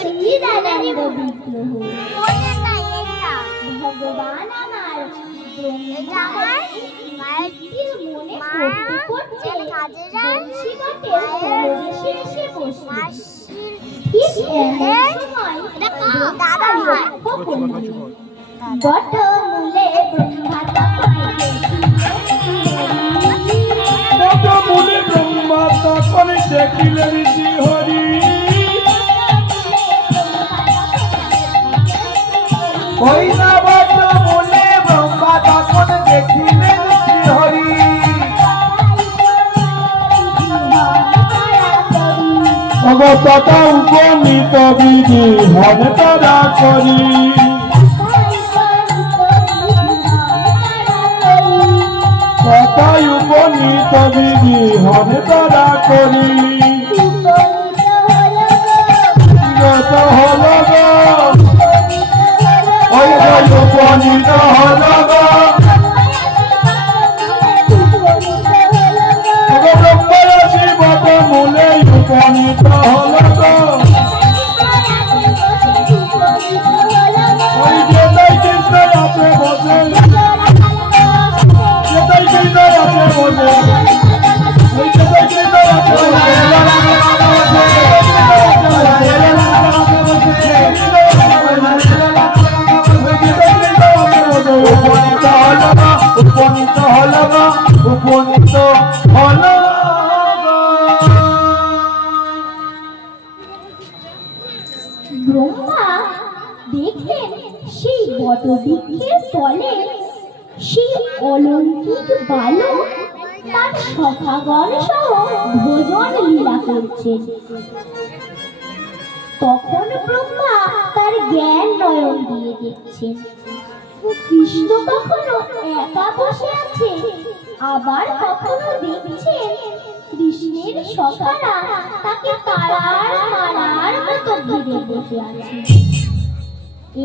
সচিদানন্দ বিগ্রহ। ভগবান আমার মনে করতে করতে বংশী ঘাটের তলদেশে এসে বসলেন। ঠিক এমন সময় ব্রহ্মা লক্ষ্য করলেন বটমূলে ব্রহ্মা তখন দেখিলেন শ্রীহরি। ওই না বটমূলে ব্রহ্মা তখন দেখিলেন শ্রীহরি। তথা উপনীত বিধি হন তারা করি। তথায় উপনীত বিধি হন তারা করি। গত হল গো ওই উপনীত হল গো ব্রহ্মরাশি বটমূলে উপনীত হল গো। ওই যেটাই চিন্তা আছে বসে যেটাই চিন্তা আছে বসে ওই যেটাই চিন্তা আছে উপনীত হল উপনীত হল উপনীত হল। ব্রহ্মা দেখলেন সেই বটবৃক্ষের তলে সেই অলৌকিক বালক তার সখাগণ সহ ভোজন লীলা করছেন। তখন ব্রহ্মা তার জ্ঞান নয়ন দিয়ে দেখছেন কৃষ্ণ কখনো একা বসে আছে, আবার কখনো দেখছেন কৃষ্ণের সখারা তাকে তাড়ার মারার মতো ঘিরে বসে আছে।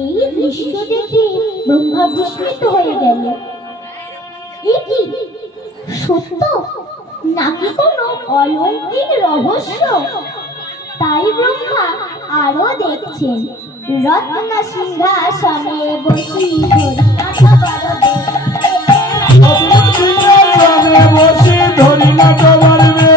এই দৃশ্য দেখে ব্রহ্মা বিস্মিত হয়ে গেল। এ কি সত্য নাকি কোনো অলৌকিক রহস্য? তাই ব্রহ্মা আরো দেখছেন রত্ন সিংহাসনে বসি ধরি না পারবে। সিংহাসনে বসি ধরি না পারবে।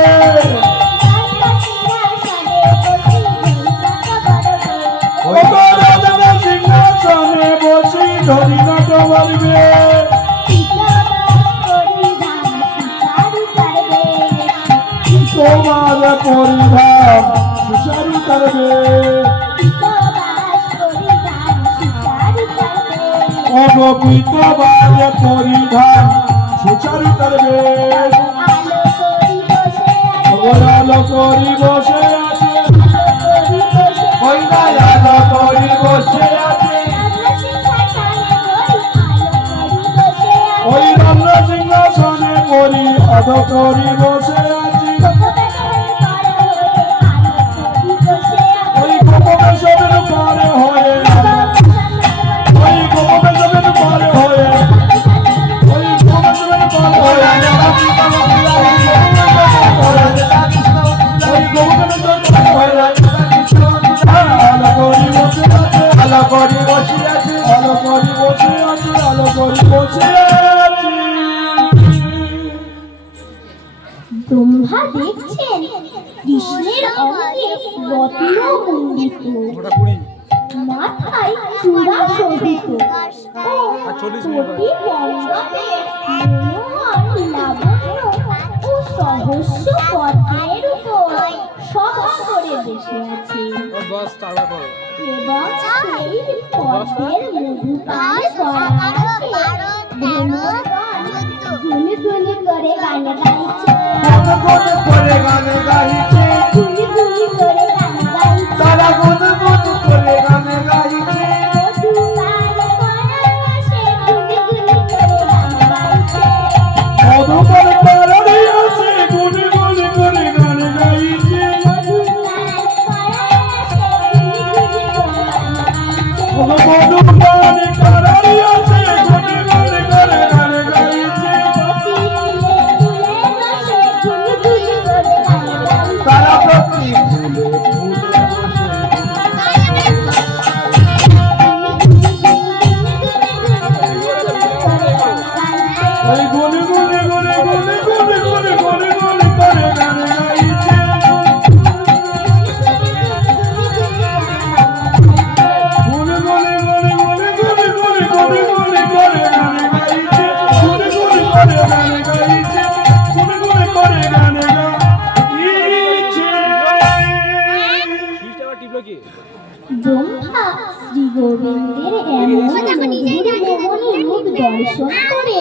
তোমার পরিধান সুচারু করবে। অনপিতবার পরিধান সুচারু করবে। আলো করি বসে আছে ওই না আলো করি বসে আছে ওই রত্ন সিংহাসনে করি আলো করি বসে আছি। ওই গোপবেশনের পারে হয়ে ওই গোপবেশনের পারে হয়ে ওই গোপবেশনের পারে হয়ে ওই গোপবেশনের পারে হয়ে আলো করি বসে আছে আলো করি বসে আছে আলো করি বসে আছে আলো করি বসে আছে। ব্রহ্মা দেখছেন কৃষ্ণের অঙ্গে রত্ন মণ্ডিত, মাথায় চূড়া শোভিত ও কোটি বঙ্গতে মনোহর লাবণ্য ও সহস্র পদ্মের উপর সভা করে বসে আছে এবং সেই পদ্মের মধুপান গুলি গুলি করে গান গাইছে গুলি গুলি করে গান গাইছে তারা গুন গুন করে গান গাইছে। মধুপান পাড়ারে আছে গুলি গুলি করে গান গাইছে। মধুপান পাড়ারে আছে গুলি গুলি করে গান গাইছে। তারা প্রতি ব্রহ্মা শ্রী গোবিন্দের এমন মধুর রূপ দর্শন করে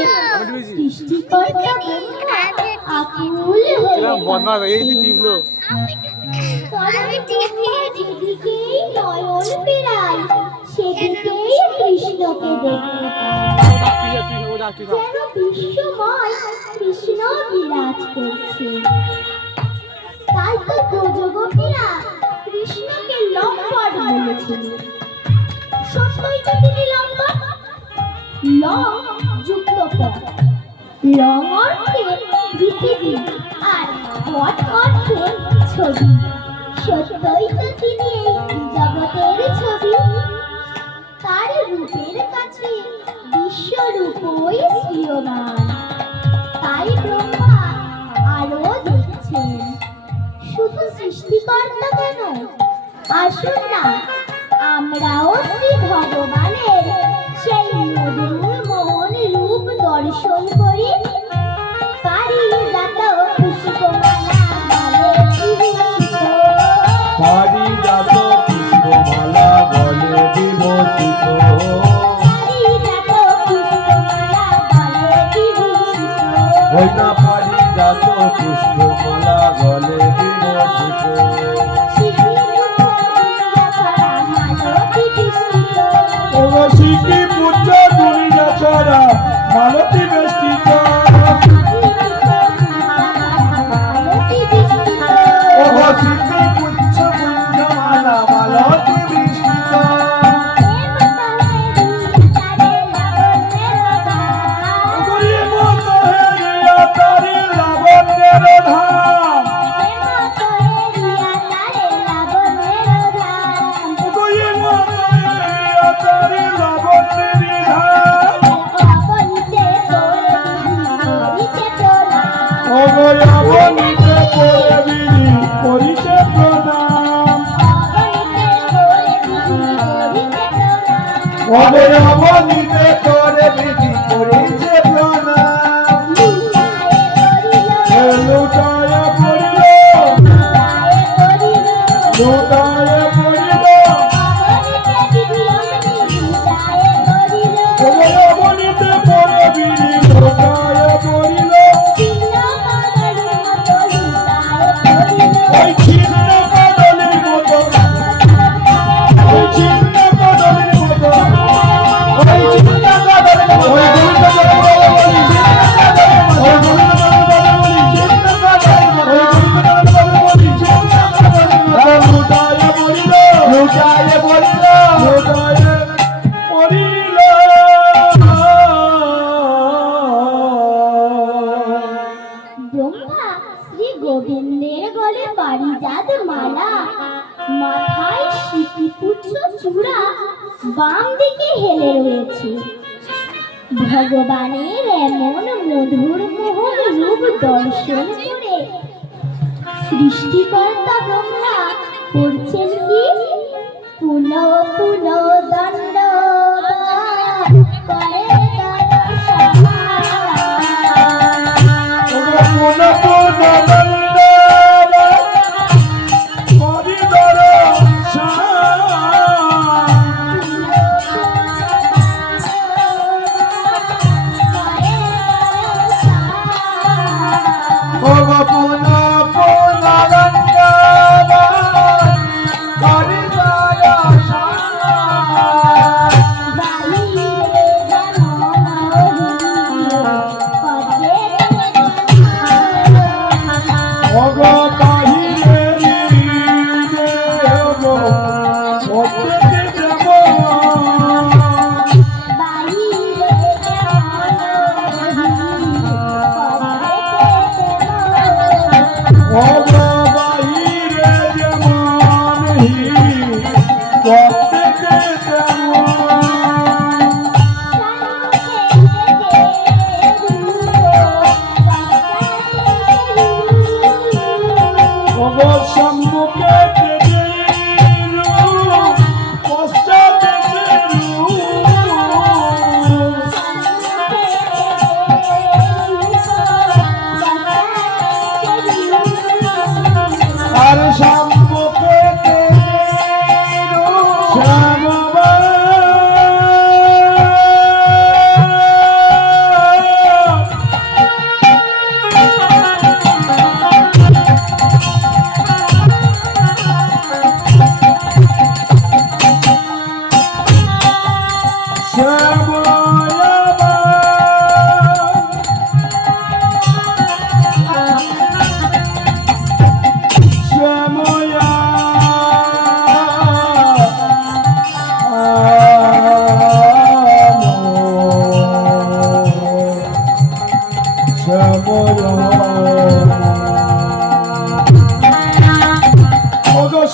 সৃষ্টিকর্তা ব্রহ্মা আকুল হয়ে যেদিকেই নয়ন ফেরাই সেদিকেই কৃষ্ণকে দেখতে পাই। যেন বিশ্বময় কৃষ্ণ বিরাজ করছে। তাই তো ব্রজগোপীরা কৃষ্ণকে লম্পট বলেছিল। সত্যই তো তিনি লম্পট। লং যুক্ত পট, লং অর্থে পৃথিবী আর পট অর্থে ছবি। সত্যই তো তিনি এই জগতের ছবি। তার রূপের কাছে বিশ্বরূপই শ্রিয়মান। তাই ব্রহ্মা আরো দেখছেন। শুধু সৃষ্টিকর্তা কেন, আসুন না আমরাও শ্রী ভগবানের সেই মধুর মোহন রূপ দর্শন করি। পারিজাত পুষ্পমালা গলে বিভূষিত, পারিজাত পুষ্পমালা গলে বিভূষিত, পারিজাত পুষ্পমালা গলে বিভূষিত, ওই না পারিজাত পুষ্পমালা গলে বিভূষিত। ওগো সিকি পুচ্ছ দুনিয়া ছড়া মালতী বেষ্টিত, ওগো সিকি পুচ্ছ পুঞ্জমালা মালতী বেষ্টিত। ওগো মত হেরিয়া তারি লাবণ্যের ধাম, ওগো মত হেরিয়া তারি লাবণ্যের ধাম। ওগো অবনীতে করে বিধি করিতে প্রণাম, ওগো অবনীতে করে বিধি করিতে প্রণাম। লুটায় পড়িল, লুটায় পড়িল, ওগো অবনীতে করে বিধি লুটায় পড়িল। ওই ছিন্ন কদলের মতো, ওই ছিন্ন কদলের মতো, ওই ছিন্ন কদলের মতো, ওই ছিন্ন কদলের ব্রহ্মা শ্রী গোবিন্দের গলে পারিজাত মালা, মাথায় সিকিপুচ্ছ চূড়া, বাম দিকে হেলে রয়েছে। ভগবানের এমন মধুর মোহন রূপ দর্শন করে সৃষ্টিকর্তা ব্রহ্মা করছেন কি? পুনঃ পুনঃ দণ্ডবাদ করে দর্শন।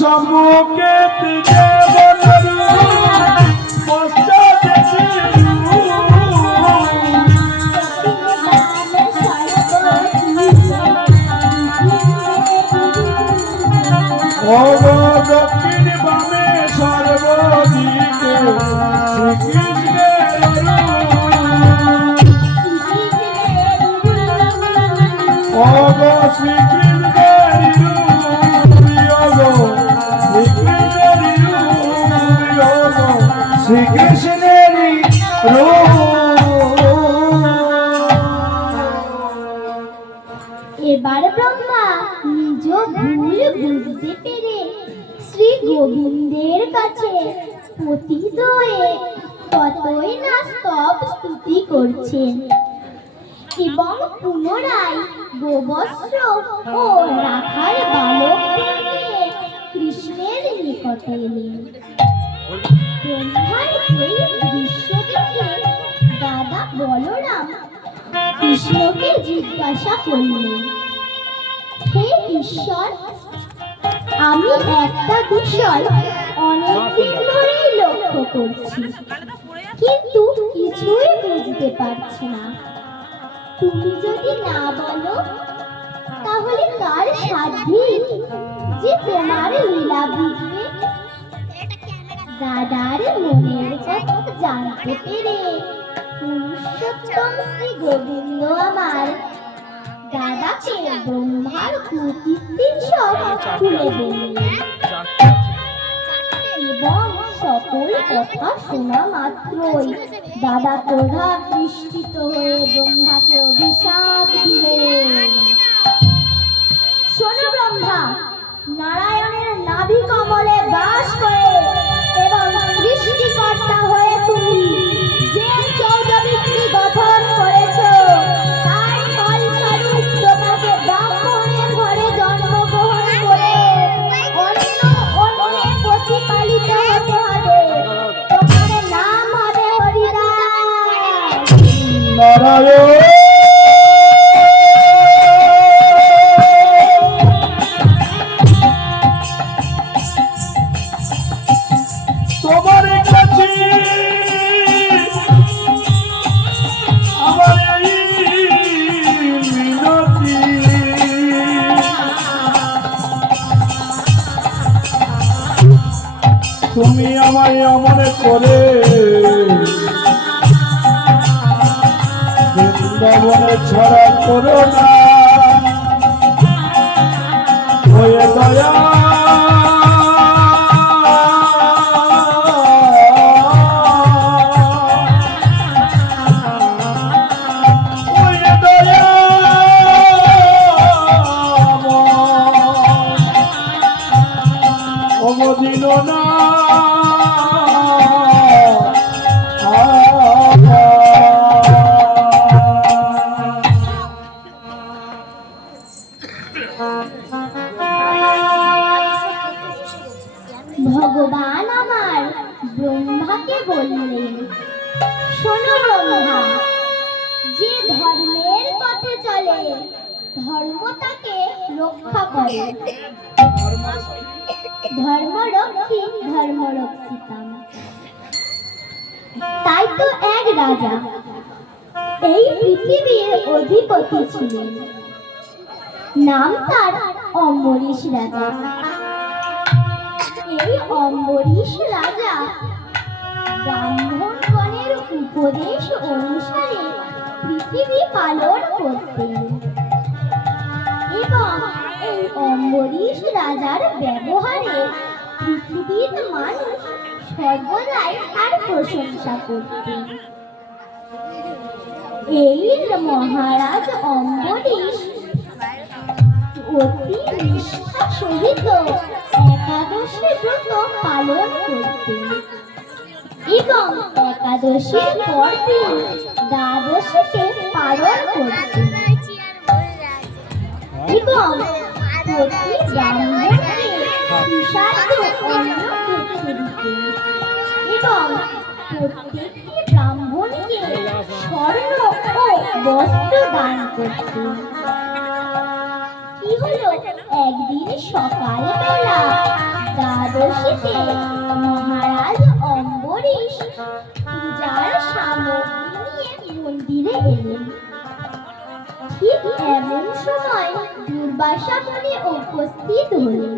সম্মুখে দিকে পশ্চাতে দক্ষিণ বামে সর্বদিকে শ্রীকৃষ্ণের শ্রীকৃষ্ণেরই এবার ব্রহ্মা নিজ ভুল বুঝতে পেরে শ্রী গোবিন্দের কাছে পতিত হয়ে ততই না স্তব স্তুতি করছেন এবং পুনরায় গোবস্ত্র ও রাখার বালকদের নিয়ে কৃষ্ণের নিকটে এলেন। ব্রহ্মার এই দৃশ্য দেখে দাদা বলরাম কৃষ্ণকে জিজ্ঞাসা করলেন, হে ঈশ্বর, আমি একটা বিষয় অনেকদিন ধরেই লক্ষ্য করছি, কিন্তু কিছুই বুঝতে পারছি না। তুমি যদি না বলো তাহলে কার সাধ্যি যে তোমার লীলা বুঝবে? দাদার মনের কথা জানতে পেরে পুরুষোত্তম শ্রী গোবিন্দ আমার দাদাকে ব্রহ্মার কৃতিত্বের সব খুলে বললেন এবং সকল কথা শোনা মাত্রই দাদা ক্রোধাবিষ্টিত হয়ে ব্রহ্মাকে অভিশাপ দিলেন। শোনো ব্রহ্মা, নারায়ণের নাভি কমলে বাস করে এবং সৃষ্টিকর্তা হয়ে তুমি যে 14টি গঠন করেছ, তার ফলস্বরূপ তোমাকে ব্রাহ্মণের ঘরে জন্মগ্রহণ করে অন্য অন্যে প্রতিপালিত হতে হবে। তোমার নাম হবে হরিদাস। নারায়ণ তোমার কাছে আমার এই মিনতি, তুমি আমায় অমর করে বৃন্দাবনে ছড়া করো না, হয়ে দয়া অবদিন না ভগবান আমার ব্রহ্মাকে বললেন, শোনো ব্রহ্মা, যে ধর্মের পথে চলে ধর্ম তাকে রক্ষা করে। ধর্মরক্ষী ধর্মরক্ষিতাম। তাই তো এক রাজা এই পৃথিবীর অধিপতি ছিলেন, নাম তার অম্বরীশ রাজা। এই অম্বরীশ রাজা ব্রাহ্মণগণের উপদেশ অনুসারে পৃথিবী পালন করতেন এবং এই অম্বরীশ রাজার ব্যবহারে পৃথিবীর মানুষ সর্বদাই তার প্রশংসা করতেন। এই মহারাজ অম্বরীশ অতি নিষ্ঠা সহিত একাদশী ব্রত পালন করতেন এবং একাদশীর পরদিন দ্বাদশীতে পালন করতেন এবং প্রতি ব্রাহ্মণকে সুস্বাদু অন্ন খেতে দিতেন এবং প্রত্যেকটি ব্রাহ্মণকে স্বর্ণ ও বস্ত্র দান করতেন। কি হলো, একদিন সকালবেলা দ্বাদশীতে মহারাজ অম্বরীশ পূজার সামগ্রী নিয়ে মন্দিরে এলেন। ঠিক এমন সময় দুর্বাসা মুনি উপস্থিত হলেন।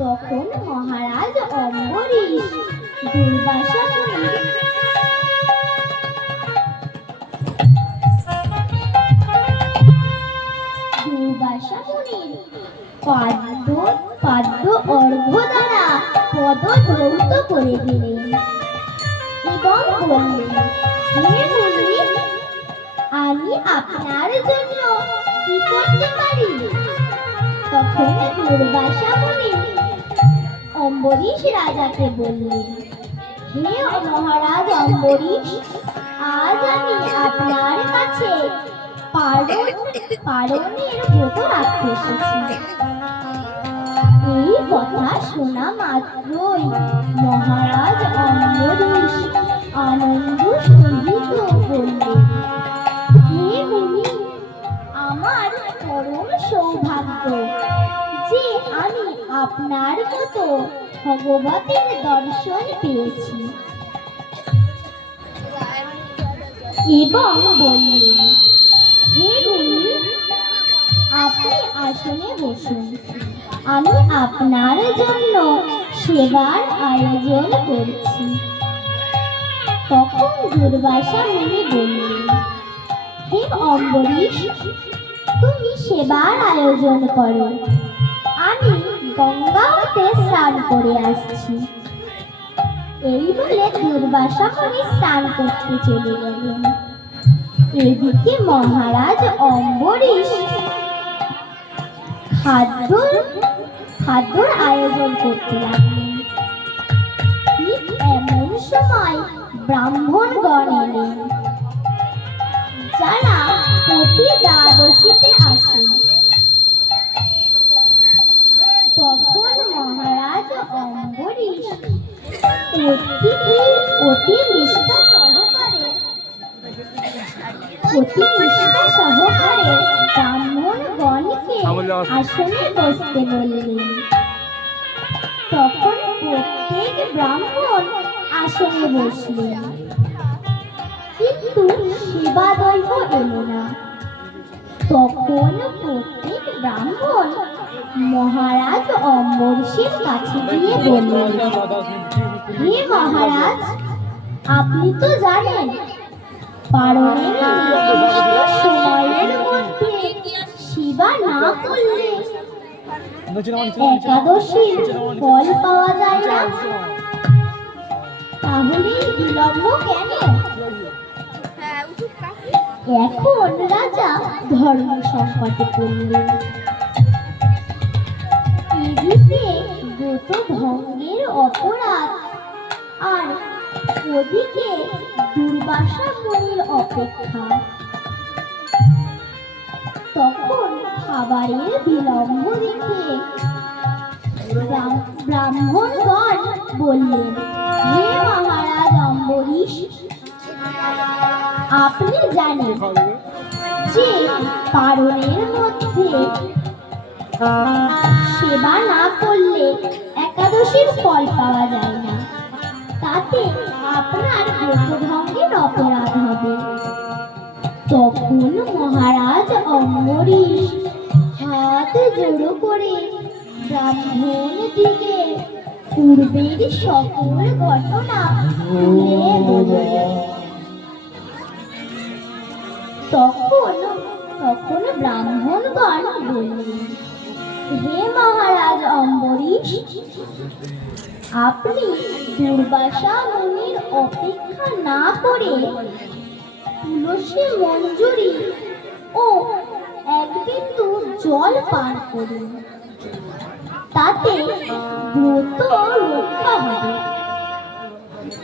তখন মহারাজ অম্বরীশ দুর্বাসা মুনির পাদ্য অর্ঘ্য দ্বারা পদ ধৌত করে দিলেন এবং বললেন, হে মুনি, আমি আপনার জন্য কি করতে পারি? তখন দুর্বাসা মুনি অম্বরীশ রাজাকে বললেন, হে মহারাজ অম্বরীশ, আজ আমি আপনার কাছে পারণের ব্রত রাখতে এসেছি। এই কথা শোনা মাত্রই মহারাজ অম্বরীশ আনন্দ সহিত বললেন, হে মুনি, আমার পরম সৌভাগ্য যে আমি আপনার মতো ভগবতের দর্শন পেয়েছি। এবং বললেন, হে মুনি, আপনি আসনে বসুন, আমি আপনার জন্য সেবার আয়োজন করছি। তখন দুর্বাসা মুনি বললেন, হে অম্বরীশ, তুমি সেবার আয়োজন করো, আমি গঙ্গা হতে স্নান করে আসছি। এই বলে দুর্বাসা মুনি স্নান করতে চলে গেলেন। এদিকে মহারাজ অম্বরীশ খাদ্যর আয়োজন করতে লাগলেন। ঠিক এমন সময় ব্রাহ্মণগণ এলেন, যারা প্রতি দ্বাদশীতে আসেন। তখন মহারাজ অম্বরীশ অতি নিষ্ঠা সহকারে ব্রাহ্মণগণকে আসনে বসতে বললেন। তখন প্রত্যেক ব্রাহ্মণ আসনে বসলেন, কিন্তু সেবাদৈব এলো না। তখন প্রত্যেক ব্রাহ্মণ মহারাজ অম্বরীশের কাছে গিয়ে বললেন, হে মহারাজ, আপনি তো জানেন পারণের নির্দিষ্ট সময়ের মধ্যে সেবা না করলে একাদশীর ফল পাওয়া যায় না, তাহলে বিলম্ব কেন? এখন রাজা ধর্ম সংকটে পড়লেন। এদিকে ব্রত ভঙ্গের অপরাধ আর ওদিকে দুর্বাসা মুনির অপেক্ষা। তখন খাবারের বিলম্ব দেখে ব্রাহ্মণগণ বললেন, হে মহারাজ অম্বরীশ, আপনি জানেন যে পারণের মধ্যে সেবা না করলে একাদশীর ফল পাওয়া যায় না, তাতে আপনার ব্রতভঙ্গের অপরাধ হবে। তখন মহারাজ অম্বরীশ হাত জোড়ো করে ব্রাহ্মণ দিকে পূর্বের সকল ঘটনা খুলে বললেন। তখন ব্রাহ্মণগণ বললেন, হে মহারাজ অম্বরীশ, আপনি দুর্বাসা মুনির অপেক্ষা না করে তুলসী মঞ্জুরি ও এক বিন্দু জল পান করুন, তাতে ব্রত রক্ষা হবে।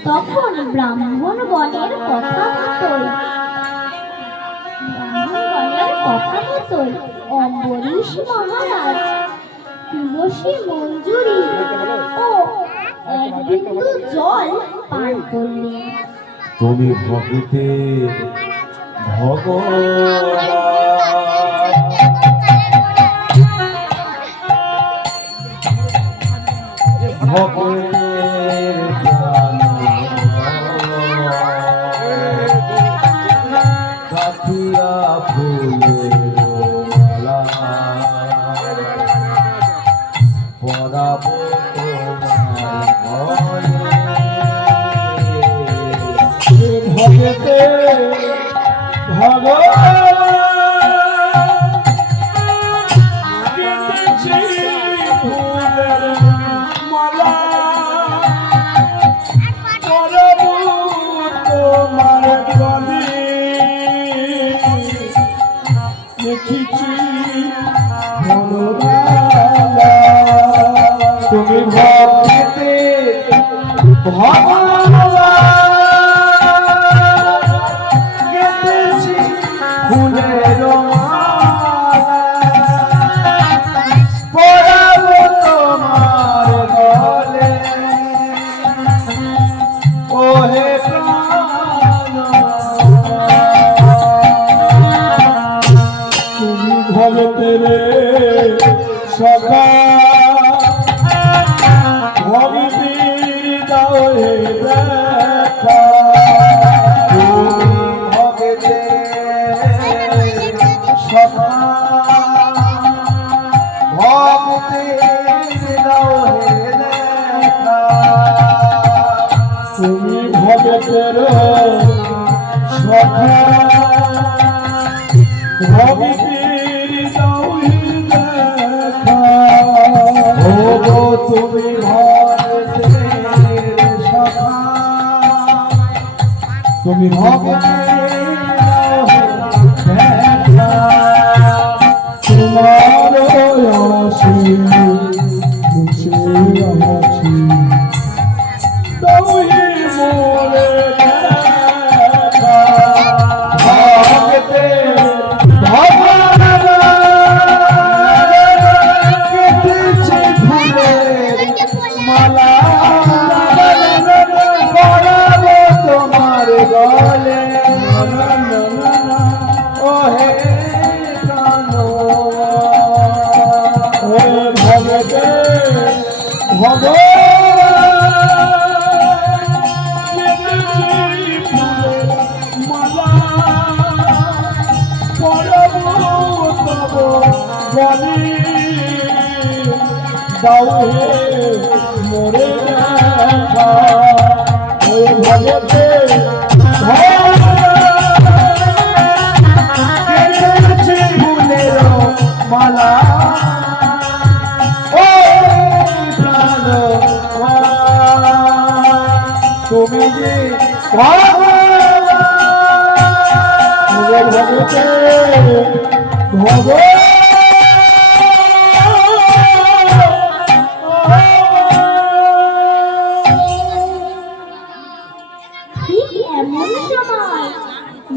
তখন ব্রাহ্মণগণের কথা মতোই অম্বরীশ মহারাজ তুলসী মঞ্জুরি ও এক বিন্দু জল পান করলেন। তুমি ভগতে ভগতের কাঠিয়া ফুলের মালা পরাবো তোমার ঘরে। ভগতে ভগবান ফুলের মালা পরাবো তোমার ঘরে। দেখেছি মনোবালা তুমি ভগতে গেতেছি ফুলের পড়াবো তোমার গলে। ওহে প্রাণ তুমি ভগতের সখা ভগবীর দাও হে দেখা। তুমি ভগতের সখা ভগবীর দাও হে দেখা। তুমি ভগতের সখা ভগবীর দাও হে দেখা। ও গো তুমি ভগতের সখা তুমি ভগবীর দাও হে দেখা। তোমার আশি খুশি আছি দাও হে মোরে দেখা। ভগতের গেতেছি ফুলের মালা পরাবো তোমার গলে। ওহে প্রাণ হে ভগতে গেতেছি ফুলের মালা পরাবো তব গলে। দাও হে মোরে দেখা। ওই ভগতে গেতেছি ফুলের মালা। ও প্রাণ তুমি যে ভগতে ভগবান ঠিক এমন সময়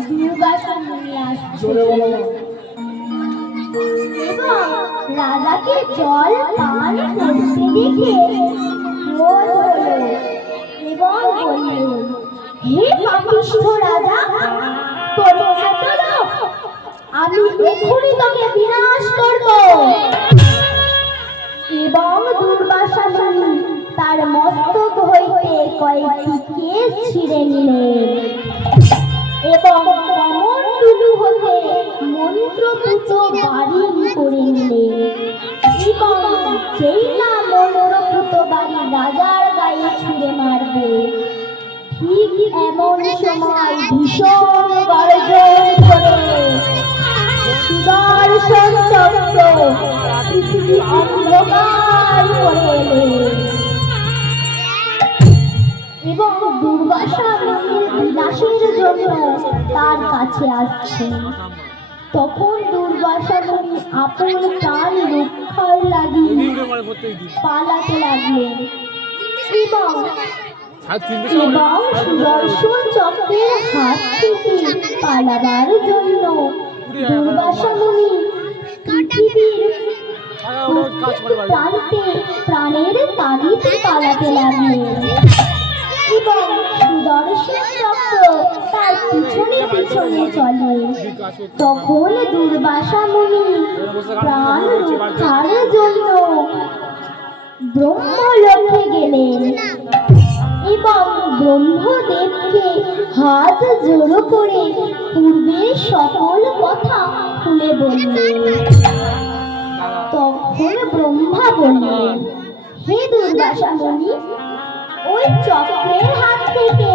দুর্বাসা মুনি আসছে এবং রাজাকে জল পান করতে দেখে ক্রোধ হলো এবং বললেন, হে পাপিষ্ঠ রাজা, তোর এত লোভ, আমি এখনই তোকে বিনাশ করব। এবং দুর্বাসা মুনি তার মস্তক হইতে কয়েকটি কেশ ছিঁড়ে নিলেন এবং কমণ্ডলু হতে মন্ত্রপুত বাড়ি করে নিলেন এবং যেই না মন্ত্রপুত বাড়ি রাজার গায়ে ছুঁড়ে মারবে, ঠিক এমন সময় ভীষণ গর্জন করে সুদর্শন চক্র পৃথিবী অন্ধকার করে এলেন এবং দুর্বাসা মুনির বিনাশের জন্য তার কাছে আসছেন। তখন দুর্বাসা মুনি আপন প্রাণ রক্ষার লাগিয়ে পালাতে লাগলেন এবং সুদর্শন চক্রের হাত থেকে পালাবার জন্য দুর্বাসা মুনি পৃথিবীর প্রান্তে প্রাণের তাগিদে পালাতে লাগলেন এবং সুদর্শন চক্র তার পিছনে পিছনে চলে। তখন দুর্বাসা মুনি প্রাণ রক্ষার জন্য ব্রহ্মলোকে গেলেন এবং ব্রহ্মদেবকে হাত জোড়ো করে পূর্বের সকল কথা খুলে বললেন। তখন ব্রহ্মা বললেন, হে দুর্বাসা মুনি, ওই চক্রের হাত থেকে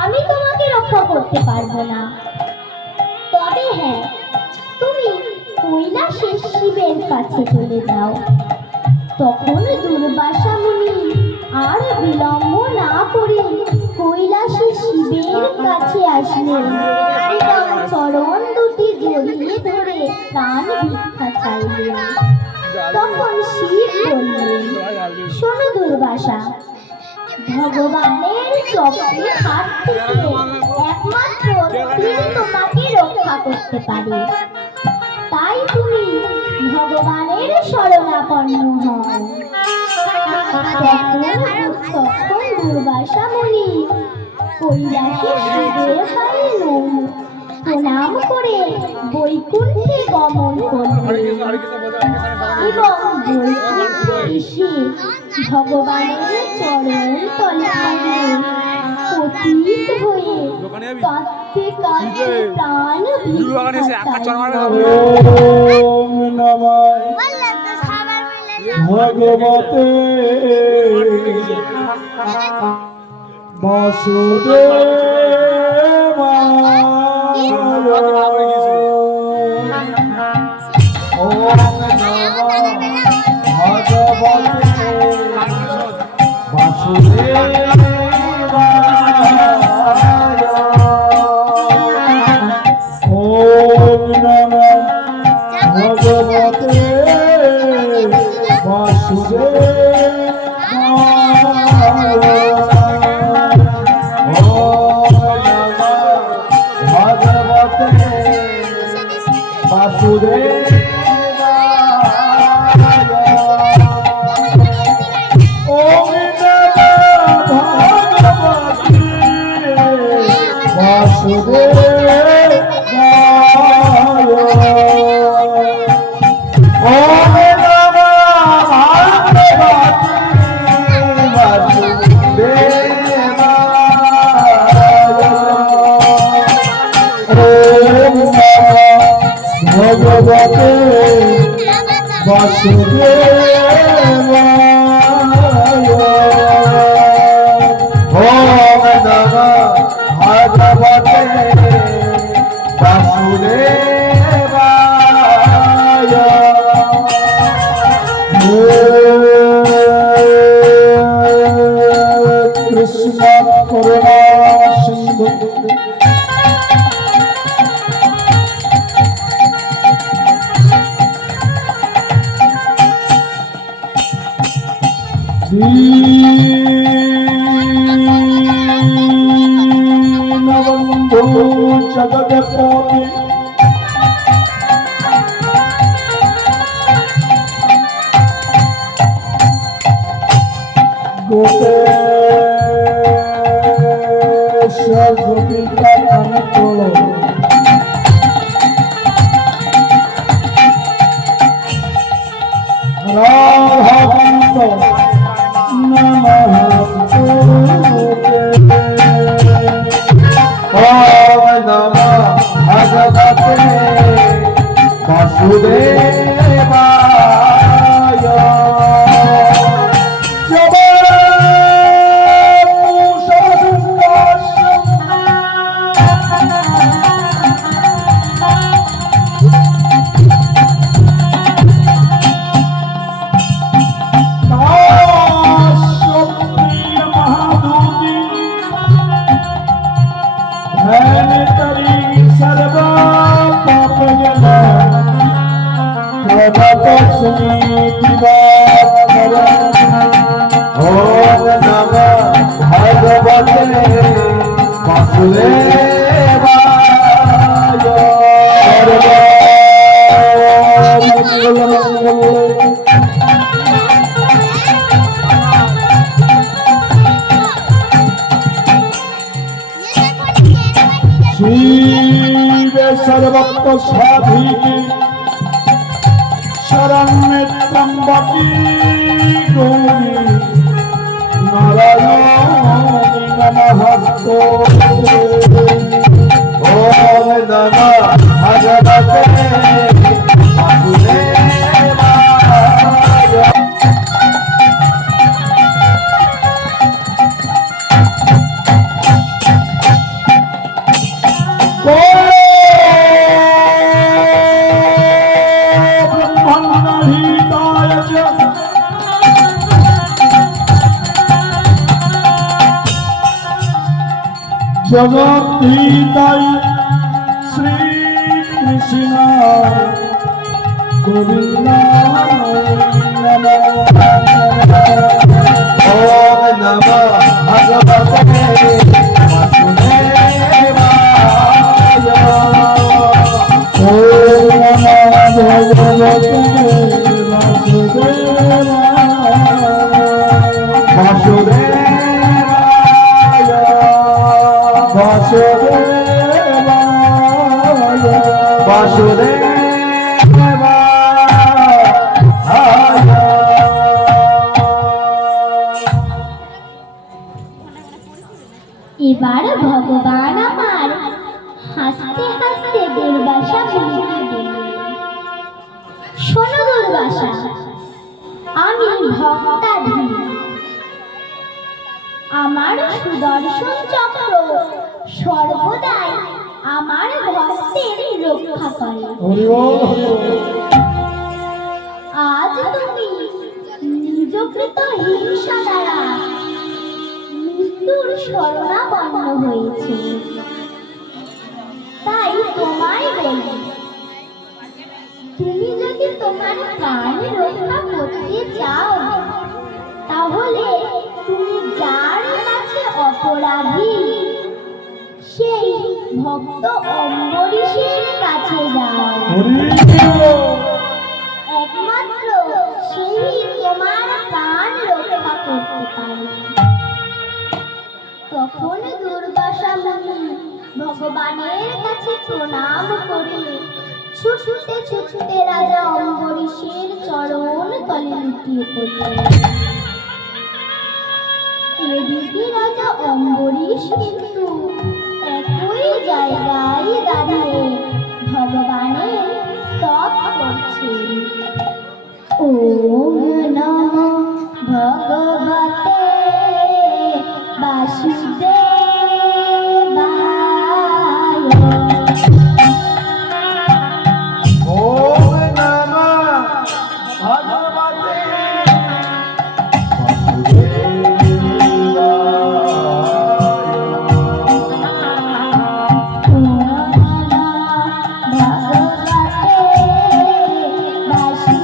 আমি তোমাকে রক্ষা করতে পারবো না, তবে হ্যাঁ, তুমি কৈলাসের শিবের কাছে চলে যাও। তখন দুর্বাসা মুনি আর বিলম্ব না করে কৈলাসে শিবের কাছে আসলেন এবং চরণ দুটি জড়িয়ে ধরে প্রাণ ভিক্ষা চাইলেন। তখন শিব বললেন, শোনো দুর্বাসা, ভগবানের চক্রের হাত থেকে একমাত্র তিনি তোমাকে রক্ষা করতে পারে, তাই তুমি ভগবানের শরণাপন্ন হও। তখন দুর্বাসা মুনি কৈলাসে শিবের পায়ে প্রণাম করে বৈকুণ্ঠে গমন করলেন এবং বৈকুণ্ঠে এসে ভগবানের চরণ তলায় পতিত হয়ে কাঁদতে কাঁদতে প্রাণ ভিক্ষা ওম নমঃ ভগবতে বাসুদেবায়। ওম নমঃ ভগবতে বাসুদেবায়। ওম নমঃ ভগবতে ভগবতে বাসুদেবায়। ওম নমঃ ভগবতে বাসুদেবায়। কৃষ্ণ করুণা সিন্ধু দীনবন্ধু জগৎপতি গোপেশ গোপিকা কান্ত রাধাকান্ত নমস্তে। ওম নমঃ ভগবতে বাসুদেবায়। নমঃ ভগবতে শিবে সর্বত্র সাধিকে শরণ্যে ত্র্যম্বকী গৌরী নারায়ণী নমস্তে ওম নমঃ ভগবতে বাসুদেবায়। জগদ্ধিতায় শ্রী কৃষ্ণ গোবিন্দ ওম নমঃ ভগবতে বাসুদেবায়। ওম নমঃ ভগবতে বাসুদেবায় বাসুদেবায় এবার ভগবান আমার হাসতে হাসতে দুর্বাসা মুনিকে বললেন, শোনো দুর্বাসা, আমি ভক্তাধীন, আমার সুদর্শন চক্র সর্বদাই আমার ভক্তের রক্ষা করে। আজ তুমি নিজকৃত হিংসা দ্বারা মৃত্যুর শরণাপন্ন হয়েছে, তাই তোমায় বলি, তুমি যদি তোমার প্রাণ রক্ষা করতে চাও, তাহলে তুমি যার কাছে অপরাধী সেই ভক্ত অম্বরীশের কাছে যাও। একমাত্র সেই তোমার প্রাণ রক্ষা করতে পারে। তখন দুর্বাসা মুনি ভগবানের কাছে প্রণাম করে ছুটতে ছুটতে রাজা অম্বরীশের চরণ তলে লুটিয়ে পড়লেন। এদিকে রাজা অম্বরীশ কিন্তু একই জায়গায় দাঁড়িয়ে ভগবানের স্তব করছেন। ওম নমঃ ভগবতে বাসুদেবায়। ওম নমঃ ভগবতে বাসুদেবায়।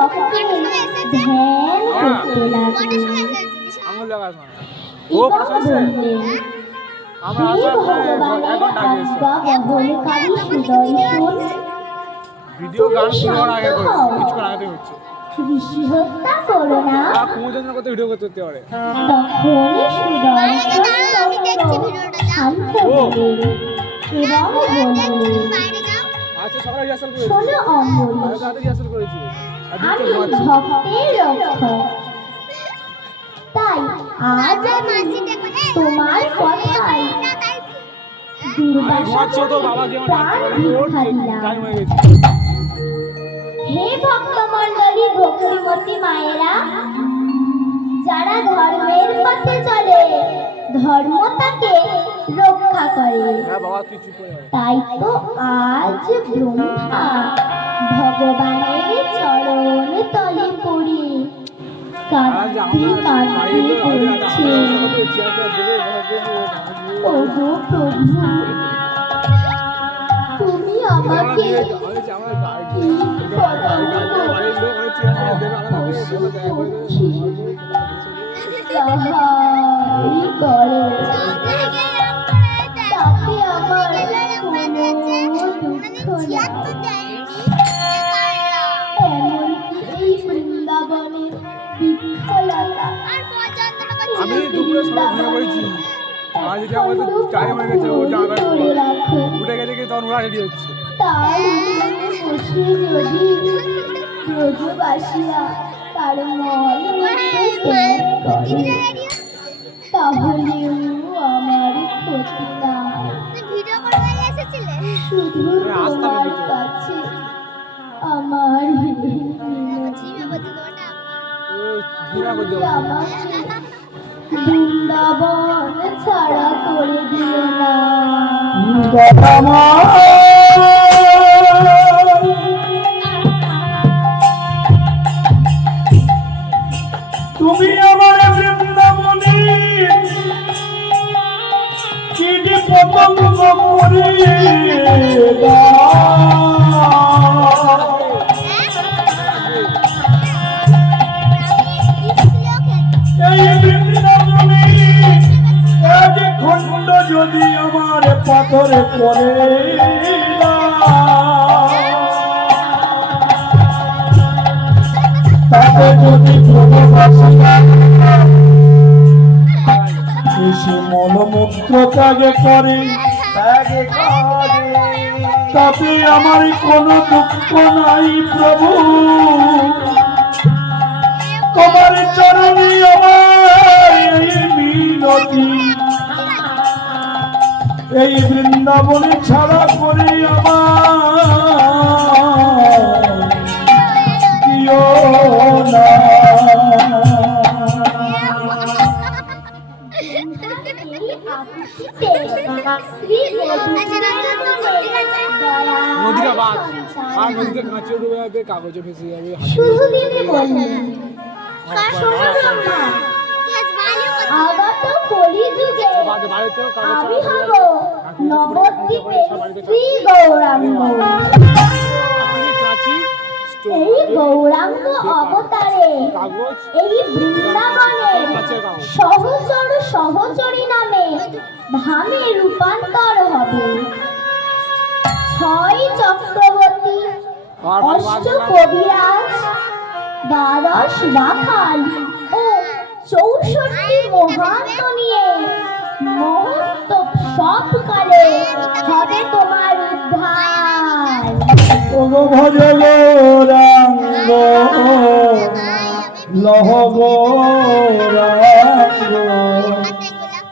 চক্রে ধ্যান করতে লাগলেন আঙুল লাগাস না ও এবং প্রশ্ন আছে বললেন, আমরা হে আসার ভগবানের এখন ডাকি এসেছি আজ্ঞা বহনকারী সুদর্শন, ভিডিও গান শুরু হওয়ার আগে করে কিছুক্ষণ আগে থেকে হচ্ছে ঋষি হত্যা করো না। আর কুমোচন্দ্র করতে ভিডিও করতে হতে পারে তখনই সুদর্শন শান্ত হলেন এবং বললেন, আজকে সকালে রিহার্সাল করেছি শোনো অম্বরীশ, কালকে রাতে রিহার্সাল করেছি আর আমি দিতে ঘুমাচ্ছি ভক্তের রক্ষক, তাই আজ আমি তোমার কথায় আমি ঘুমাচ্ছি তো বাবা গিয়ে আমার প্রাণ ডাকতে ভিক্ষা দিলাম। টাইম হয়ে গেছে হে ভক্তমণ্ডলী ভক্তিমতী মায়েরা, যারা ধর্মের পথে চলে ধর্ম তাকে রক্ষা করে, হ্যাঁ বাবা তুই চুপ করে যা। তাই তো আজ ব্রহ্মা ভগবানের চরণ তলে পড়ে আজ কাঁদতে আমরা কাঁদতে বলছে, ওগো প্রভু, তুমি আমাকে কি সাহায্য করো, তাতে আমার কোনো দুঃখ নাই। এমনকি এই বৃন্দাবনের বৃক্ষলতা আমি দুপুরে সবাই ঘুমিয়ে পড়েছি আর যদি আমাদের টাইম হয়ে গেছে ও যাবে উঠে গেছে কি তখন ওরা রেডি হচ্ছে তার বসে যদি ব্রজবাসীরা তার মল তাহলেও আমার ক্ষতি না, শুধু তোমার কাছে আমার বিনতি, ও ঘুরা করে দেবো আমাকে বৃন্দাবন ছাড়া করে দিও না। তুমি আমার বৃন্দাবনে চিঠি পতঙ্গ করে এই বৃন্দাবনে এক খণ্ড যদি আমার পাথরে পড়ে তাতে যদি সে মলমূত্র ত্যাগে করে তাতে আমার কোনো দুঃখ নাই প্রভু, তোমার চরণে আমার এই মিনতি, এই বৃন্দাবনে ছাড়া করে আমার দিও না। নদীটা বাদ আর নদীতে কাঁচে ডুবে যাবে কাগজে ফেসে যাবে শুধু তিনি বললেন, শোনো ব্রহ্মা, আগত কলিযুগে বাড়িতেও কাগজ আমি হব নবদ্বীপের শ্রী গৌরাঙ্গ। আপনি কাঁচি এই গৌরাঙ্গ অবতারে কাগজ এই বৃন্দাবনের সহচর সহচরী নামে ধামে রূপান্তর হবে। 6 চক্রবর্তী, অষ্ট কবিরাজ, 12 রাখাল ও 64 মহান্ত নিয়ে মহত্ব সব কালে হবে তোমার উদ্ধার। ওগো ভজ গৌরাঙ্গ লহ গৌরাঙ্গ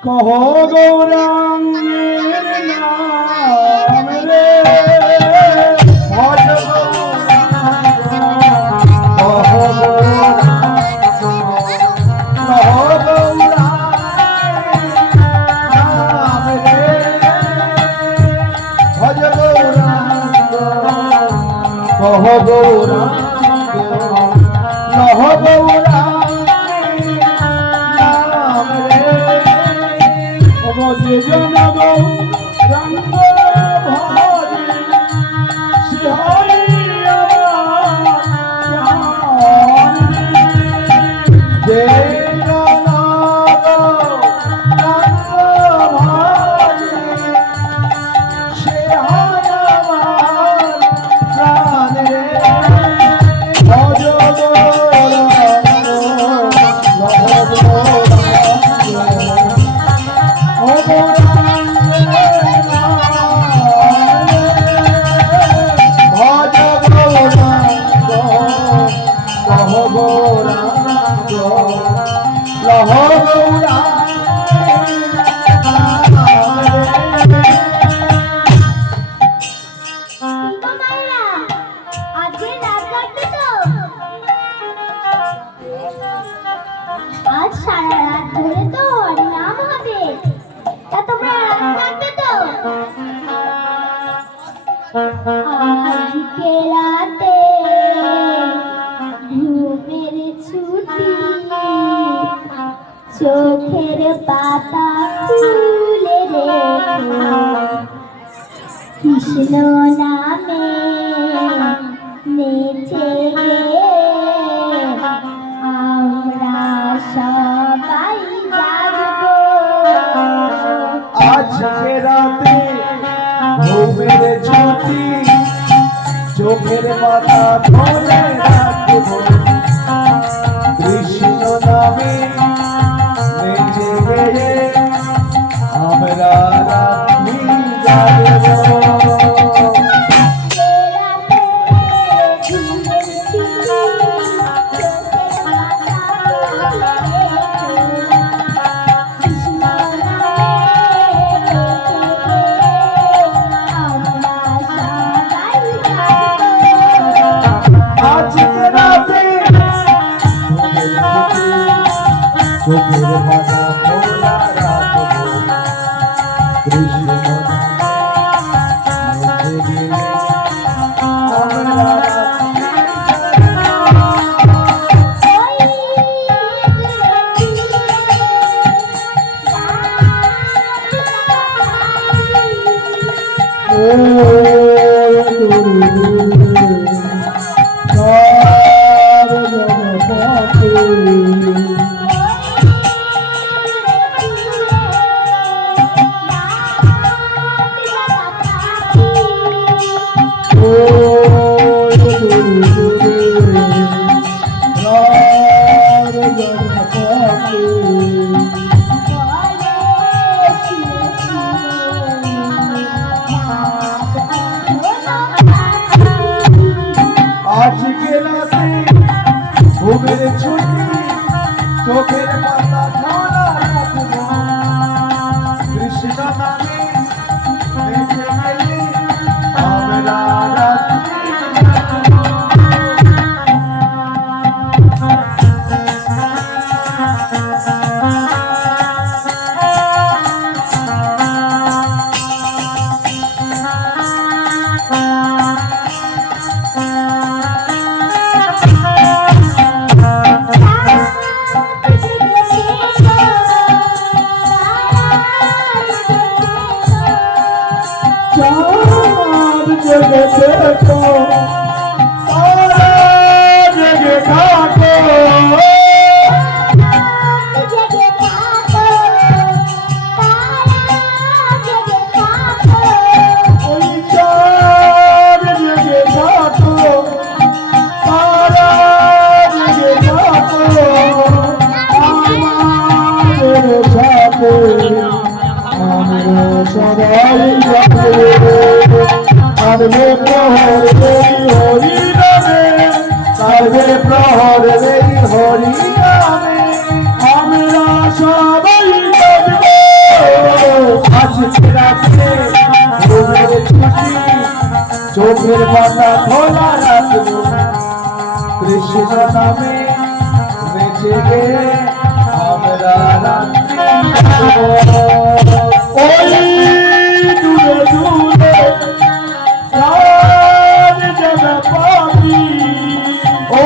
কহ গৌরাঙ্গের নাম রে, ভজ গৌরাঙ্গ কহ গৌরাঙ্গ লহ গৌরাঙ্গের নাম রে, ভজ গৌরাঙ্গ কহ গৌরাঙ্গ লহ গৌরাঙ্গের নাম রে, যে জন গৌরাঙ্গ ভজে সে হরি আমার আজকে রাতে ঘুমের ছুটি চোখের পাতা খুলে রেখো কৃষ্ণ নামে নেচে গে আমরা সবাই জাগবো। আজকে রাতে ঘুমের ছুটি চোখের পাতা ধরে রাখবো কৃষ্ণ নামে নেচে গেয়ে আমরা রাত্রি জাগবো। আজকে রাতে চোখের পাতা খোলা রাখবো কৃষ্ণ নামে নেচে গেয়ে আমরা আজকে রাতে ঘুমের ছুটি চোখের পাতা খোলা রাখবো কৃষ্ণ নামে নেচে গেলে আমরা রাত্রি জেগে দেখো তারা জেগে থাকো জেগে থাকো তারা জেগে থাকো ওই চাঁদ জেগে থাকো তারা জেগে থাকো আমাদের সাথে আমরা সবাই যাবো কারবে প্রহর দেরি হরি নামে কারবে প্রহর দেরি হরি নামে আমরা সবাই যাবো আজকে রাতে ঘুমের ছুটি চোখের পাতা খোলা রাখবো কৃষ্ণ নামে বেঁচে গে আমরা রাত্রি জাগবো। ওই দূরে দূরে রাত জাগা পাখি ও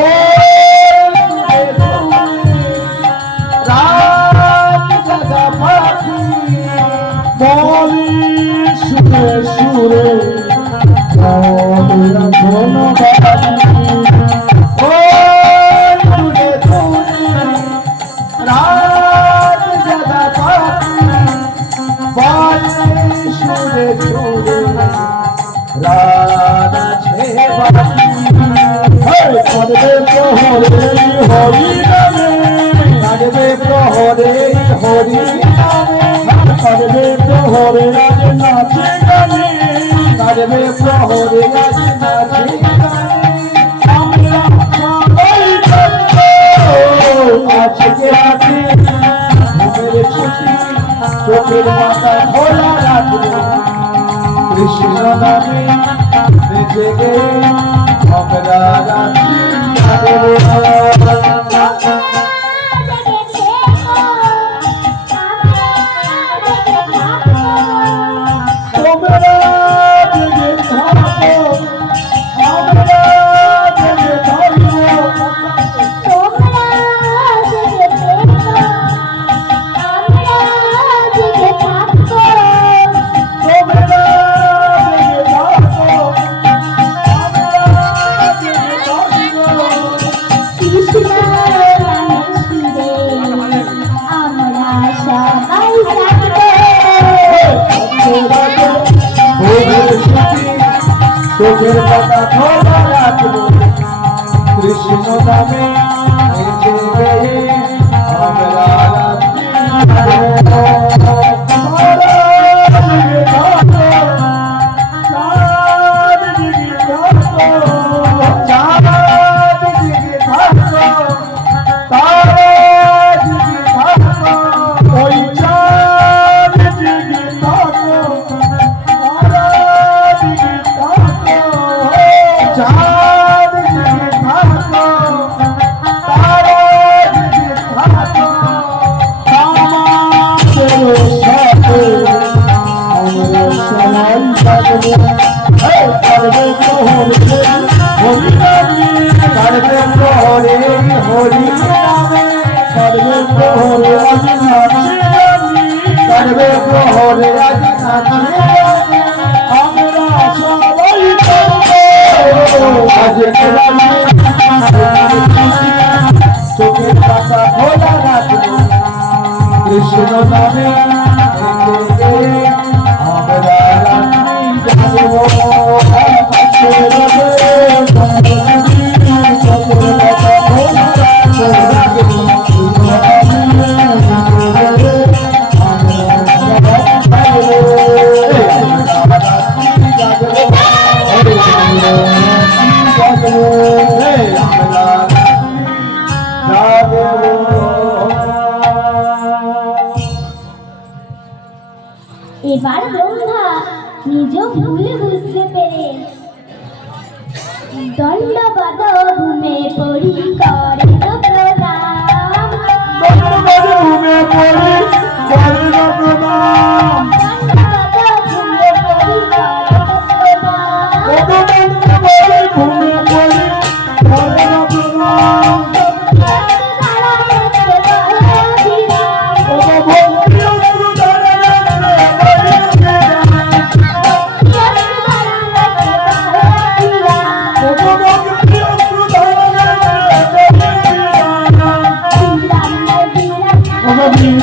দূরে দূরে রাত জাগা পাখি বলি সুরে সুরে আমরা ধন্যবাদী ও দূরে দূরে রাত জাগা পাখি বলি সুরে সুরে রাত আছে বাকি কাঁদবে প্রহরে হরি নামে কাঁদবে প্রহরে হরি নামে কাঁদবে প্রহরে আজ নাচে গানে কাঁদবে প্রহরে আজ নাচে গানে আমরা সবাই যাবো আজকে রাতে ঘুমের ছুটি চোখের পাতা খোলা রাখবো কৃষ্ণ নামে বেঁচে গে আমরা রাত্রি জাগবো। তোমরা জেগে থাকো চোখের পাতা খোলা রাখলো কৃষ্ণ নামে হেঁটে গিয়ে আমরা চোখের পাতা খোলা রাখলো কৃষ্ণ নামে আমরা এবার ব্রহ্মা নিজ ভুল বুঝতে পেরে দণ্ডবত ভূমে পড়ি করেন প্রণাম। দণ্ডবত ভূমে পড়ি করেন প্রণাম। দণ্ডবত ভূমে পড়ি করেন প্রণাম। দণ্ডবত ভূমে পড়ি করেন প্রণাম। Govinda